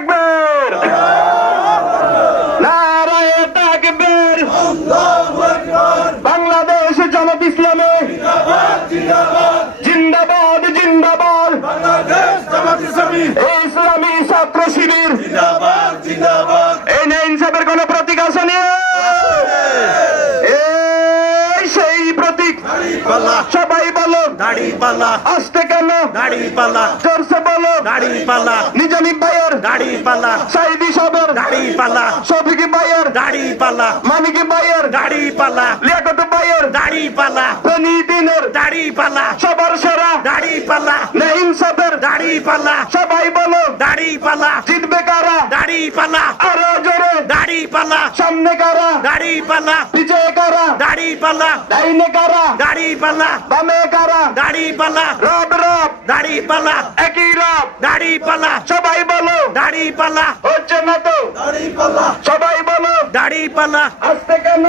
তাকবীর নারায়ে তাকবীর বাংলাদেশ জামাত ইসলামী জিন্দাবাদ জিন্দাবাদ ইসলামী ছাত্র শিবির এই ন্যায় ইনসাফের কোন প্রতীক আসেনি এই সেই প্রতীক সবাই বলো দাড়ি পাল্লা আসতে কেন দাড়ি পাল্লা জোরসে বলো দাড়ি পাল্লা নিজামী ভাইয়ের দাড়ি পাল্লা সাইদি সাহেবের দাড়ি পাল্লা শফিকি ভাইয়ের দাড়ি পাল্লা মানিকি ভাইয়ের দাড়ি পাল্লা লিয়াকত ভাইয়ের দাড়ি পাল্লা ফেনী দিনের দাড়ি পাল্লা সবার সেরা দাড়ি পাল্লা ন্যায় ইনসাফের দাড়ি পাল্লা সবাই বলো দাড়ি পাল্লা জিতবে কারা দাড়ি পাল্লা আরো জোরে দাড়ি পাল্লা সামনে কারা দাড়ি পাল্লা পিছিয়ে কারা দাড়ি পাল্লা ডাইনে কারা দাড়ি পাল্লা বামে কারা দাড়ি পাল্লা রব রব দাড়ি পাল্লা একই রব দাড়ি পাল্লা সবাই বলো দাড়ি পাল্লা হচ্ছে না তো সবাই বলো দাড়ি পাল্লা আসতে কেন